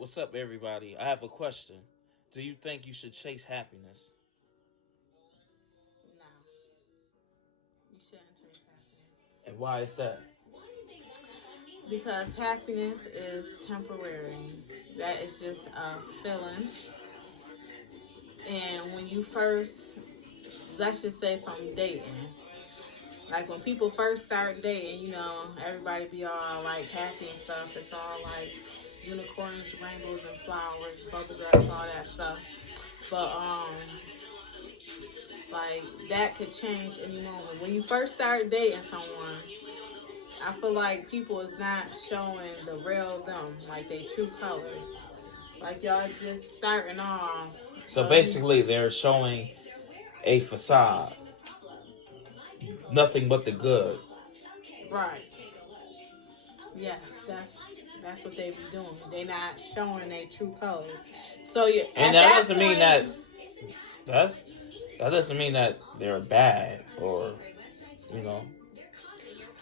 What's up, everybody? I have a question. Do you think you should chase happiness? No, you shouldn't chase happiness And why is that? because happiness is temporary. That is just a feeling. And when you first, let's just say from dating, like when people first start dating, everybody be all like happy and stuff. It's all like unicorns, rainbows, and flowers, bubble guts, all that stuff. But like that could change any moment. When you first start dating someone, I feel like people is not showing the real them, like they true colors. Like y'all just starting off. So You basically, they're showing a facade, nothing but the good. right. Yes, that's what they be doing. They not showing their true colors. So you And at that that doesn't mean that point, that's that doesn't mean that they're bad or you know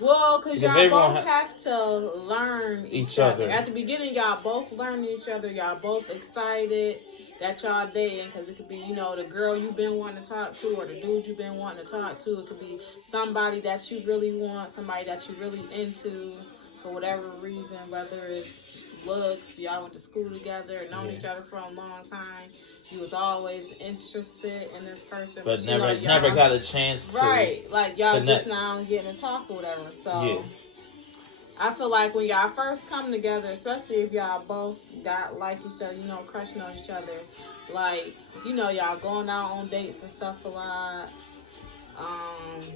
well, cause because y'all everyone both have to learn each each other. other. At the beginning, y'all both learn each other. Y'all both excited that y'all dating, cause it could be the girl you've been wanting to talk to, or the dude you've been wanting to talk to. It could be somebody that you really want, somebody that you really into, for whatever reason, whether it's looks, y'all went to school together, known Yeah. each other for a long time. You was always interested in this person, But you know never y'all got a chance to right, like y'all just connect. now getting to talk or whatever. Yeah. So I feel like when y'all first come together, especially if y'all both got like each other, crushing on each other, like y'all going out on dates and stuff a lot.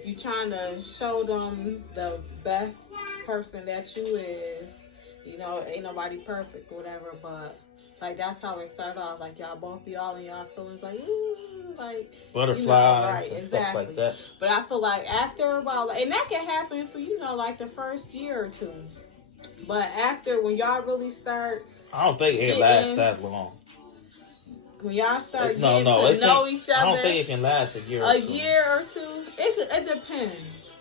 You trying to show them the best person that you is. Ain't nobody perfect or whatever, but like that's how it started off. Like y'all both be all in y'all feelings, like ooh, like Butterflies right, and stuff like exactly. that. But I feel like after a while, and that can happen for like the first year or two. But after when y'all really start I don't think it lasts getting, that long. when y'all start No, getting no, to it can't. know each I don't other think it can last a year or a two. year or two, it depends.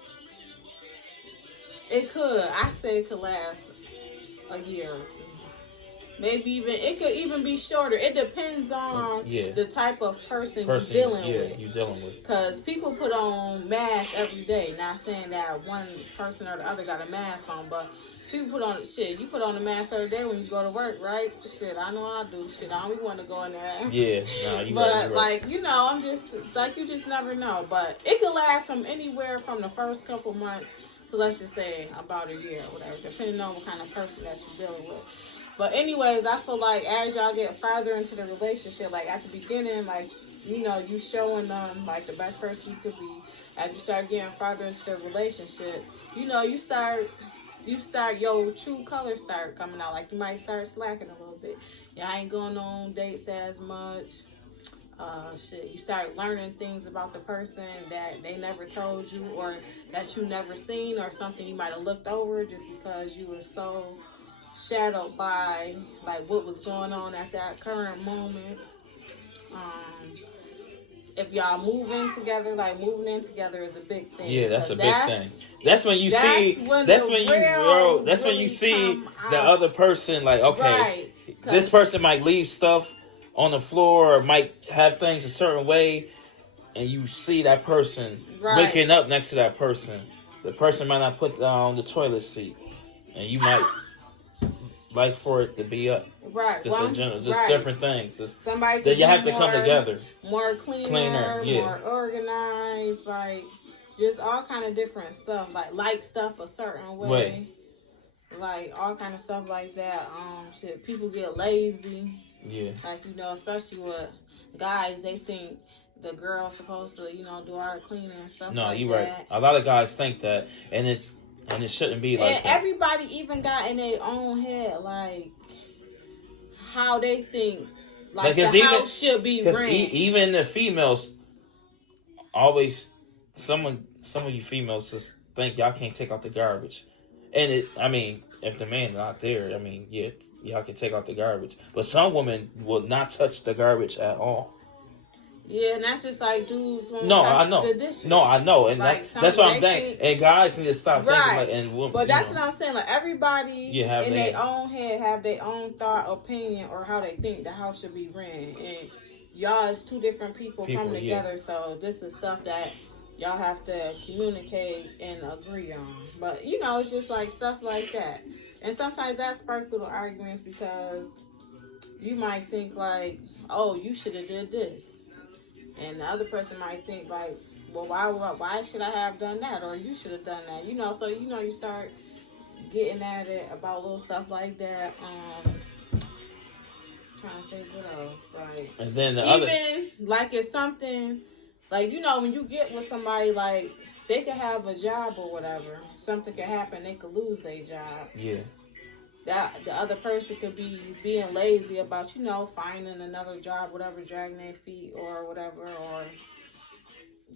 It could. I say it could last a year or two. Maybe even it could even be shorter. It depends on Yeah, the type of person you person. dealing Yeah, with. you dealing with. Cause people put on masks every day. Not saying that one person or the other got a mask on, but people put on shit. You put on a mask every day when you go to work, right? Shit, I know I do. Shit, I don't even want to go in there. Yeah, nah, you right. You But right. like I'm just like you just never know. But it could last from anywhere from the first couple months to let's just say about a year or whatever, depending on what kind of person that you're dealing with. But anyways, I feel like as y'all get farther into the relationship, like at the beginning, like you showing them like the best person you could be. As you start getting farther into the relationship, you start your true colors start coming out. Like you might start slacking a little bit. Y'all ain't going on dates as much. Shit, you start learning things about the person that they never told you, or that you never seen, or something you might have looked over just because you were so shadowed by like what was going on at that current moment. Um, if y'all moving in together is a big thing Yeah, that's because a big thing. that's That's when you that's see. when That's the when you bro. real That's when you really see come the out. other person. Like, okay, Right, this because person might leave stuff on the floor or might have things a certain way, and you see that person right, waking up next to that person. The person might not put down the toilet seat, and you might like for it to be up. right, Just in one, general, just right. different things. Just, Somebody that could you be have to come more together. more Cleaner, cleaner, yeah, more organized, like just all kind of different stuff, like stuff a certain way, way, like all kind of stuff like that. Shit, people get lazy, yeah. like especially with guys, they think the girl's supposed to do all the cleaning and stuff No, like you're right. that. A lot of guys think that, and it shouldn't be And like that. everybody even got in their own head like how they think Like, like the cause even house should be because ran. even the females always some of you females just think y'all can't take out the garbage, and I mean, if the man's not there, I mean, yeah, y'all can take out the garbage, but some women will not touch the garbage at all. Yeah, and that's just like dudes when No, touch I know. the dishes. No, I know, and Like that's what I'm they thinking. And guys need to stop thinking like, and women, but that's what I'm saying. Like everybody have in their their own head have their own thought, opinion, or how they think the house should be ran. And y'all is two different people come together. So this is stuff that y'all have to communicate and agree on. But you know, it's just like stuff like that. And sometimes that sparks little arguments because you might think like, oh, you should have did this. And the other person might think like, well, why should I have done that? Or you should have done that. You know, so you know you start getting at it about little stuff like that. Trying to think what else. Like, and then even like it's something like, you know, when you get with somebody, like they could have a job or whatever. Something could happen, they could lose their job. Yeah. That the other person could be being lazy about, you know, finding another job, whatever, dragging their feet or whatever, or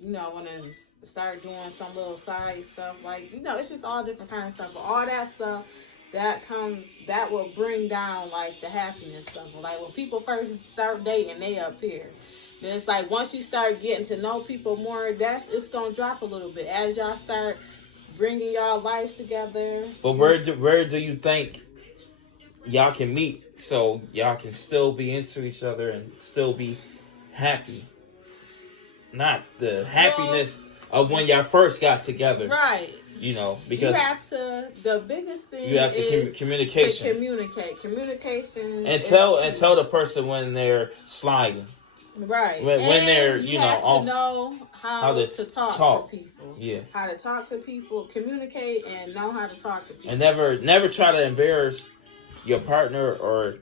you know, want to start doing some little side stuff. Like, you know, it's just all different kind of stuff. But all that stuff that will bring down like the happiness stuff. Like when people first start dating, they up here. Then it's like once you start getting to know people more, it's gonna drop a little bit as y'all start bringing y'all lives together. But where do you think y'all can meet so y'all can still be into each other and still be happy? Not the happiness of when y'all first got together, right? You know, because you have to. The biggest thing you have to is communication. To communication, and tell the person when they're sliding, right? When they're you have to know how to talk to people. Yeah, how to talk to people, communicate, and know how to talk to people. And never try to embarrass your partner, or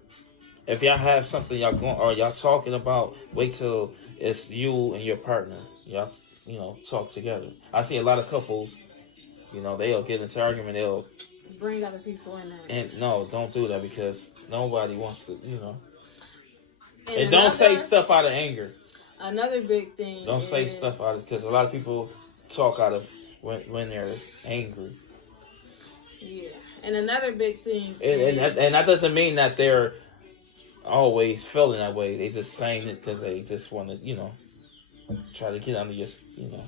if y'all have something y'all going or y'all talking about, wait till it's you and your partner. Y'all, you know, talk together. I see a lot of couples, you know, they'll get into argument, they'll bring other people in there. And no, don't do that because nobody wants to, you know. And don't say stuff out of anger. Another big thing. Don't say stuff out of, because a lot of people talk out of when they're angry. Yeah, and another big thing. And that doesn't mean that they're always feeling that way. They just saying it because they just want to, you know, try to get under your, you know.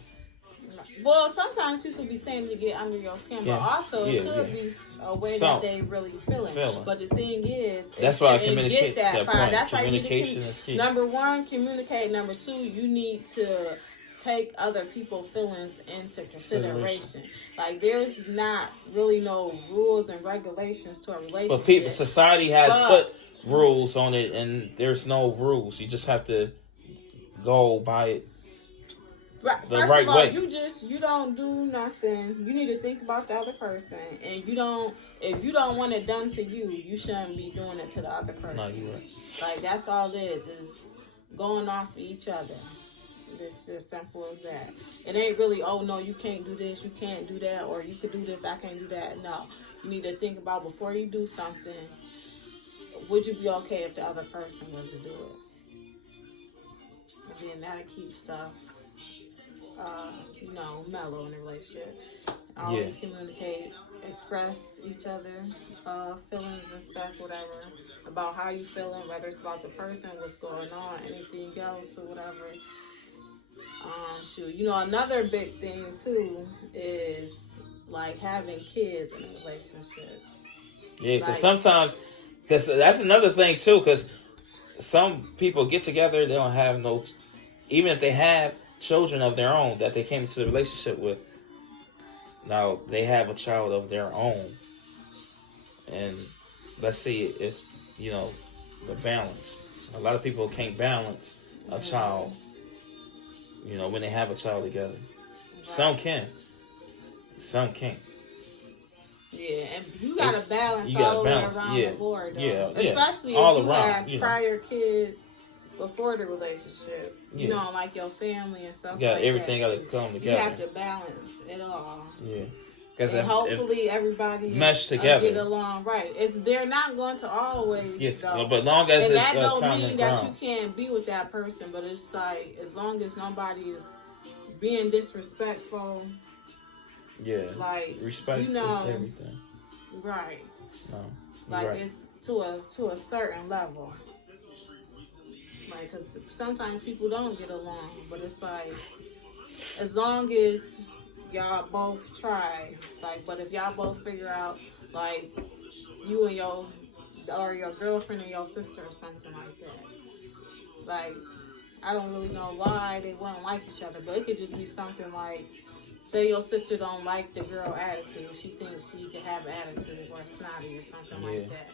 Well, sometimes people be saying to get under your skin, but also it could be a way that they really feeling. But the thing is, that's why I communicate that point. That's communication why you is key. Number one, communicate. Number two, you need to take other people's feelings into consideration. Like there's not really no rules and regulations to a relationship. But society has put rules on it, and there's no rules. You just have to go by it. Right. First of all, you don't do nothing. You need to think about the other person, and if you don't want it done to you, you shouldn't be doing it to the other person. No, you're right. Like that's all it is going off of each other. It's just simple as that. It ain't really, oh no, you can't do this, you can't do that, or you could do this, I can't do that. No, you need to think about before you do something. Would you be okay if the other person was to do it? And then that'll keep stuff. You know, mellow in a relationship. Always communicate, express each other feelings and stuff, whatever, about how you feeling, whether it's about the person, what's going on, anything else or whatever. You know, another big thing too is like having kids in a relationship. Yeah, because because that's another thing too, because some people get together, they don't have even if they have children of their own that they came into the relationship with, now they have a child of their own, and let's see if, you know, the balance. A lot of people can't balance a child, you know, when they have a child together. Right. Some can't. Yeah, and you gotta balance all the way around the board, though. Yeah, especially all if you around, have prior kids before the relationship, you know, like your family and stuff like that. Everything got to come together. You have to balance it all. Yeah. And hopefully everybody mesh together, get along right. They're not going to always go. But long as and it's that don't mean that ground. you can't be with that person. But it's like as long as nobody is being disrespectful. Yeah. Like respect, you know, is everything. Right. No. Like it's to a certain level. Like, because sometimes people don't get along, but it's like, as long as y'all both try, like, but if y'all both figure out, like, you and your girlfriend and your sister or something like that, like, I don't really know why they wouldn't like each other, but it could just be something like, say your sister don't like the girl attitude, she thinks she could have attitude or snotty or something like that,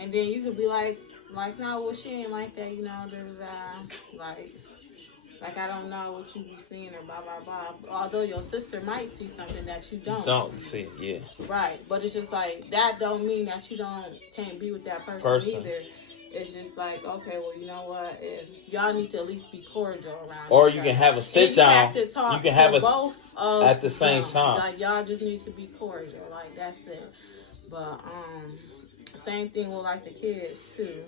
and then you could be like, no, well, she ain't like that, you know, there's, like, I don't know what you be seeing or blah, blah, blah. Although your sister might see something that you don't see. Yeah. Right. But it's just like, that don't mean that you can't be with that person either. It's just like, okay, well, you know what? If y'all need to at least be cordial around or each you other. can have a sit down. You have to talk you can have to both of at the same them. time. Like, y'all just need to be cordial. Like, that's it. But, same thing with, like, the kids, too.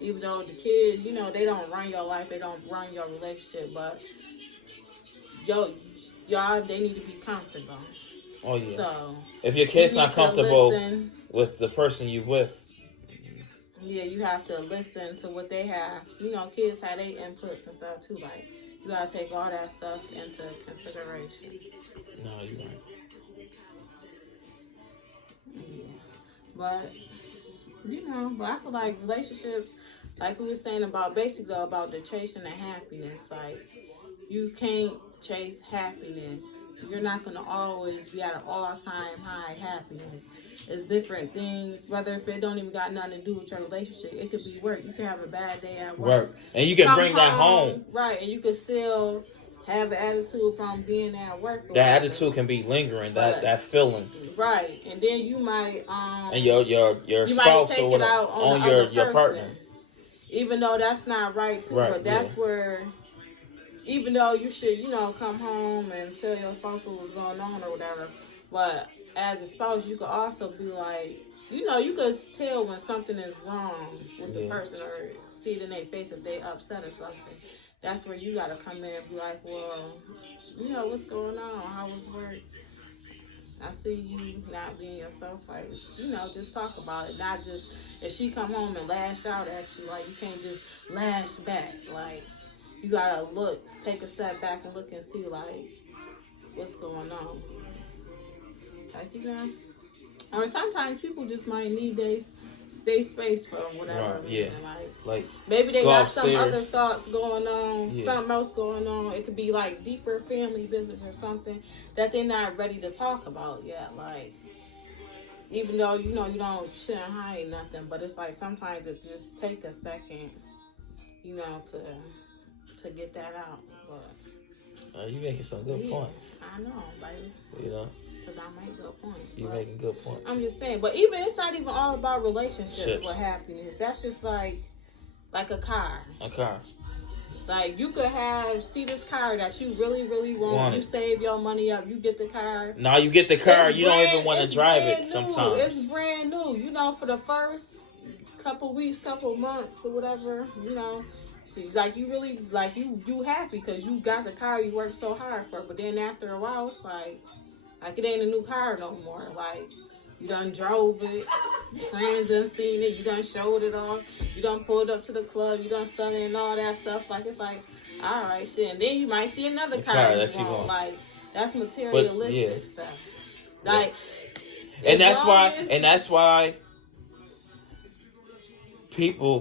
Even though the kids, you know, they don't run your life, they don't run your relationship, but y'all, they need to be comfortable. Oh, yeah. So, if your kid's not comfortable with the person you with, yeah, you have to listen to what they have. You know, kids have their inputs and stuff, too. Like, you got to take all that stuff into consideration. No, you're right. Yeah. But, you know, but I feel like relationships, like we were saying about basically about the chasing the happiness, like you can't chase happiness. You're not going to always be at an all-time high happiness. It's different things, whether if it don't even got nothing to do with your relationship. It could be work. You can have a bad day at work. And you can bring that home. Right, and you can still have an attitude from being at work. That attitude can be lingering, that feeling. Right, and then you might and your you spouse might take or it out on your partner. Even though that's not right too, but that's where, even though you should, you know, come home and tell your spouse what's going on or whatever, but as a spouse, you could also be like, you know, you could tell when something is wrong with the person or see it in their face if they upset or something. That's where you got to come in and be like, well, you know, what's going on? How was work? I see you not being yourself. Like, you know, just talk about it. Not just, if she come home and lash out at you, like, you can't just lash back. Like, you got to take a step back and look and see, like, what's going on. Like, you know, or sometimes people just might need stay space for whatever reason. Like maybe they got some other thoughts going on, something else going on. It could be like deeper family business or something that they're not ready to talk about yet. Like, even though, you know, you shouldn't hide nothing, but it's like sometimes it just take a second, you know, to get that out. But you making some good points. I know, baby. You know. Because I make good points. You're making good points. I'm just saying. But even it's not even all about relationships with happiness. That's just like a car. A car. Like, you could see this car that you really, really want. You save your money up. You get the car. No, you get the car. You don't even want to drive it sometimes. It's brand new. You know, for the first couple weeks, couple months or whatever, you know. See, like, you really, like, you happy because you got the car you worked so hard for. But then after a while, it's like it ain't a new car no more. Like, you done drove it, friends done seen it, you done showed it off, you done pulled up to the club, you done done it and all that stuff. Like, it's like, all right, shit. And then you might see another car you want. Like, that's materialistic stuff. Like, and that's why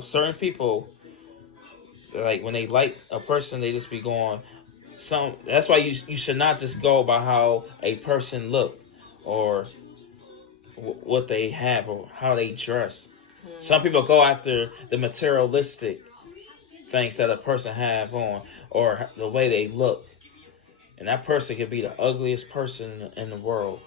certain people, like, when they like a person, they just be going. That's why you should not just go by how a person look or what they have or how they dress. Some people go after the materialistic things that a person have on or the way they look, and that person could be the ugliest person in the world.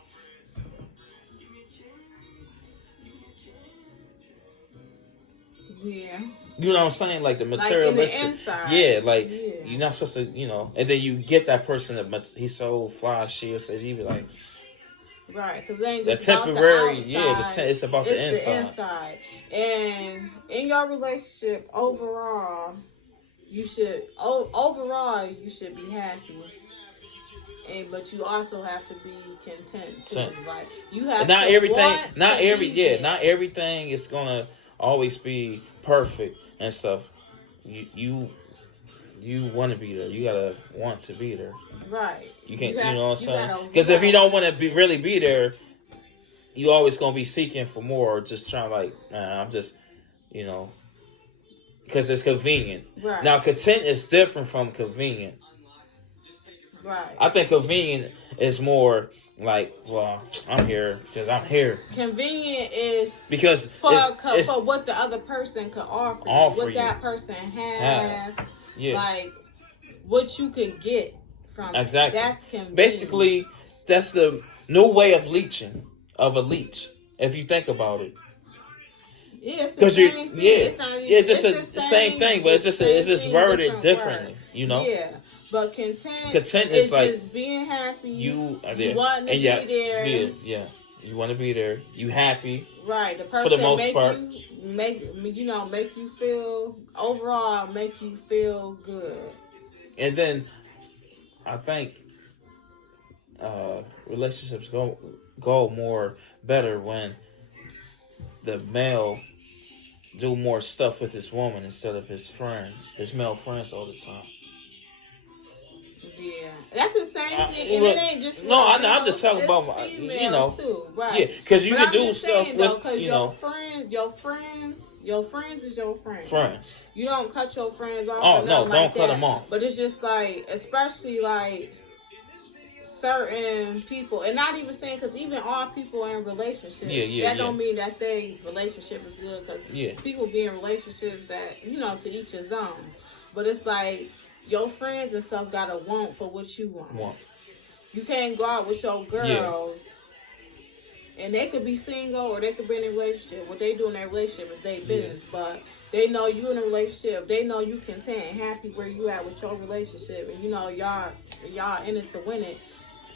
Yeah. You know what I'm saying? Like the materialistic. Like in the inside. Yeah, like you're not supposed to, you know. And then you get that person that he's so fly, shit, so you be like, right? Because it ain't just the temporary. About the outside. It's about the inside. It's the inside. And in your relationship, overall, you should be happy. But you also have to be content too. Like, you have not to everything. Not want everything is gonna always be perfect and stuff. you want to be there. You gotta want to be there. Right. You can't. You know what I'm saying? gotta- Because if you don't want to really be there, you always gonna be seeking for more, or just trying like, man, I'm just, because it's convenient. Right. Now, content is different from convenient. Right. I think convenient is more like, well, I'm here because I'm here. Convenient is Because for it's what the other person could offer Offer what you. that person have, yeah, like what you could get from exactly. it. That's convenient. Basically, that's the new way of leeching of a leech. If you think about it. Yeah, it's the same thing. It's not even, it's just it's the same thing, but it's just worded differently. Yeah, but content is like just being happy. You are there. You want to be there. Yeah. You want to be there. You happy. Right. The person for the most part. make you feel overall make you feel good. And then I think relationships go more better when the male do more stuff with his woman instead of his male friends all the time. Yeah, that's the same thing, and it ain't just no. Males, I'm just talking about females too, right? Yeah, because you can do stuff saying, with your friends is your friends. Friends. You don't cut your friends off. Oh no, don't cut them off. But it's just like, especially like certain people, and not even saying because even all people are in relationships. That don't mean that they relationship is good. Because people be in relationships that to each his own. But it's like your friends and stuff gotta want for what you want. You can't go out with your girls, and they could be single or they could be in a relationship. What they do in their relationship is their business, but they know you in a relationship. They know you content and happy where you at with your relationship, and y'all in it to win it.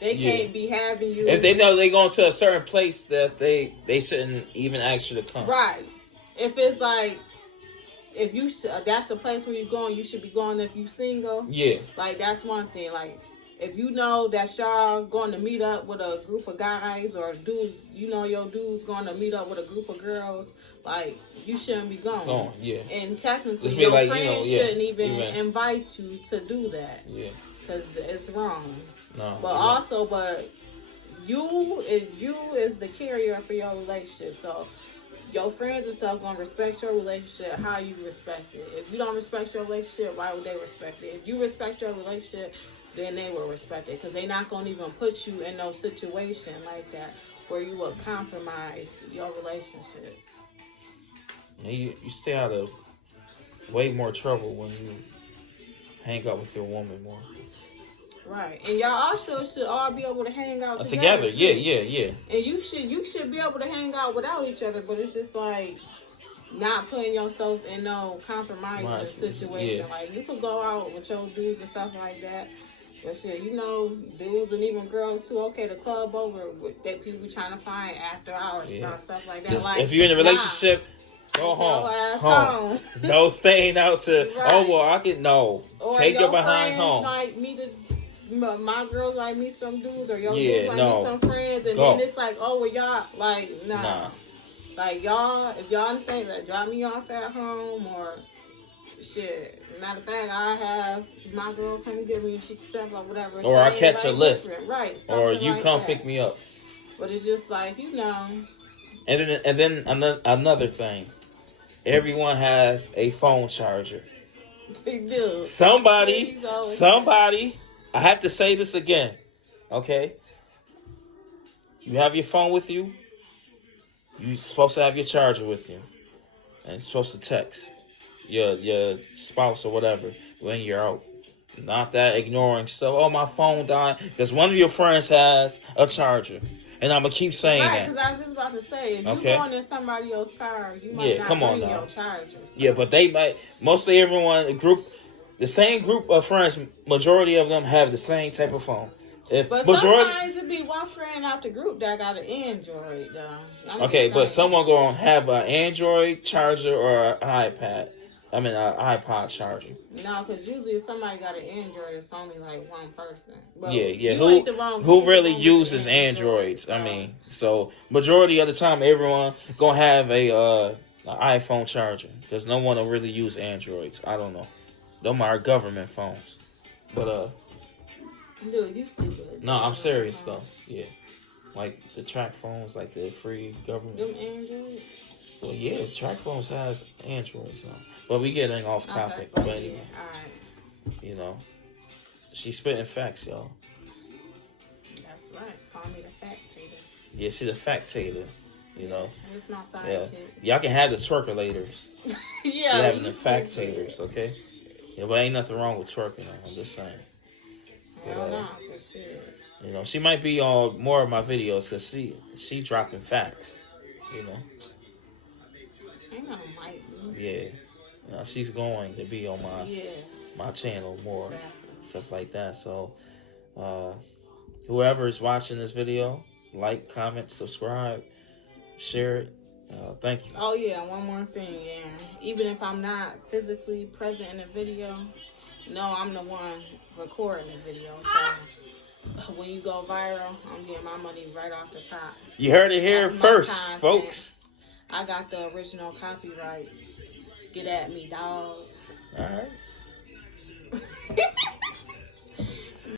They can't be having you if they know they going to a certain place that they shouldn't even ask you to come. Right. If it's like, if you that's the place where you're going, you should be going if you single. Yeah. Like that's one thing. Like if you know that y'all going to meet up with a group of guys or dudes, your dude's going to meet up with a group of girls, like you shouldn't be going. And technically, your friends shouldn't even invite you to do that. Yeah. Because it's wrong. No. But you is the carrier for your relationship. So your friends and stuff gonna respect your relationship how you respect it. If you don't respect your relationship, why would they respect it? If you respect your relationship, then they will respect it, because they're not gonna even put you in no situation like that where you will compromise your relationship. You stay out of way more trouble when you hang out with your woman more. Right, and y'all also should all be able to hang out together. Too. Yeah. And you should be able to hang out without each other, but it's just like not putting yourself in no compromising situation. Yeah. Like you could go out with your dudes and stuff like that, but shit, dudes and even girls too. Okay, the club over with that people trying to find after hours and stuff like that. Just, like if you're in a relationship. Go home. No staying out to. Right. I can take your behind home. Like my girls like me some dudes, or your dudes like me some friends, and then it's like, y'all like nah. Like y'all, if y'all understand that, drop me off at home or shit. Matter of fact, I have my girl come get me and she can step up whatever. Or I catch a lift, right? Or you like come that. Pick me up. But it's just like And then another thing, everyone has a phone charger. They do. Somebody. I have to say this again, okay? You have your phone with you. You're supposed to have your charger with you, and you're supposed to text your spouse or whatever when you're out. Not that ignoring stuff. Oh, my phone died, because one of your friends has a charger. And I'm going to keep saying that. Because I was just about to say, if you're going in somebody else's car, you might not bring your charger. Yeah, but they might. Mostly everyone, the same group of friends, majority of them have the same type of phone. But sometimes it be one friend out the group that got an Android, though. But someone going to have an Android charger or an iPad. I mean, an iPod charger. No, because usually if somebody got an Android, it's only like one person. But Who really uses Androids? So. I mean, so majority of the time, everyone gonna have a an iPhone charger because no one will really use Androids. I don't know. Them are government phones. But Dude, you stupid. no, I'm serious though. Yeah, like the track phones, like the free government. Them Androids. Well, yeah, track phones has Androids now. But we getting off topic. Okay, But yeah, anyway, alright. you know, she's spitting facts, y'all. That's right. Call me the factator. Yeah, she the factator. You know. That's my Yeah. sidekick. Y'all can have the twerkulators. Yeah, We're having you the stupid. factators, okay? Yeah, but ain't nothing wrong with twerking. I'm just saying. Hell no, for sure. You know, she might be on more of my videos because she dropping facts. You know. Ain't no might be. Yeah. You know, she's going to be on Yeah. my channel more. Exactly. Stuff like that. So, whoever is watching this video, like, comment, subscribe, share it. Thank you. Oh yeah, one more thing, yeah. Even if I'm not physically present in the video, no, I'm the one recording the video. So when you go viral, I'm getting my money right off the top. You heard it here That's my first, content. folks. I got the original copyrights. Get at me, dog. All right.